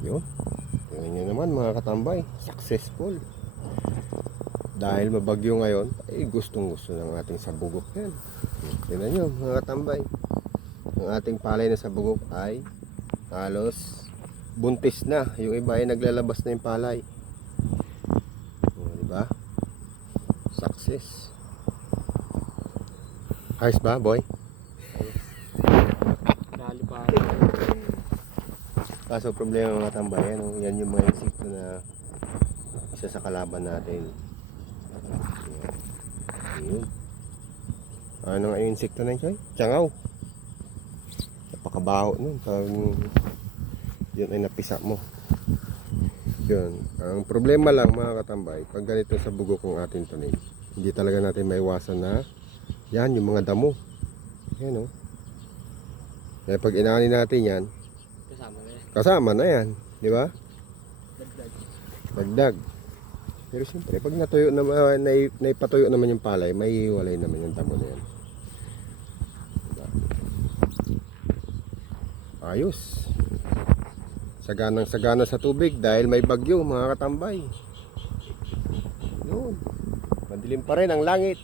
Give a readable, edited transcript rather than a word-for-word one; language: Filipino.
Yun. Tingnan nyo naman mga katambay. Successful. Dahil mabagyo ngayon, ay gustong gusto ng ating sabugok yan. Tingnan nyo mga katambay. Ang ating palay na sabugok ay halos buntis na. Yung iba ay naglalabas na yung palay. O, diba? Success. Ayos ba, boy? Dali pa. Kaso problema mga tambay, ano? Yan yung mga insekto na isa sa kalaban natin. Yun. Ano nga yung insekto na yun? Tiyangaw. Napakabaho nun. Pag yun ay napisa mo. Yun. Ang problema lang mga katambay, pag ganito sa bugok ng ating tunig, hindi talaga natin maiwasan na yan, yung mga damo. Yan o. Kaya pag inaani natin yan, kasama na yan. Di ba? Dagdag. Pero siyempre, pag natuyo naman, naipatuyo naman yung palay, may hiwalay naman yung damo na yan. Diba? Ayos. Saganang sagana sa tubig dahil may bagyo mga katambay. Yun. Madilim pa rin ang langit.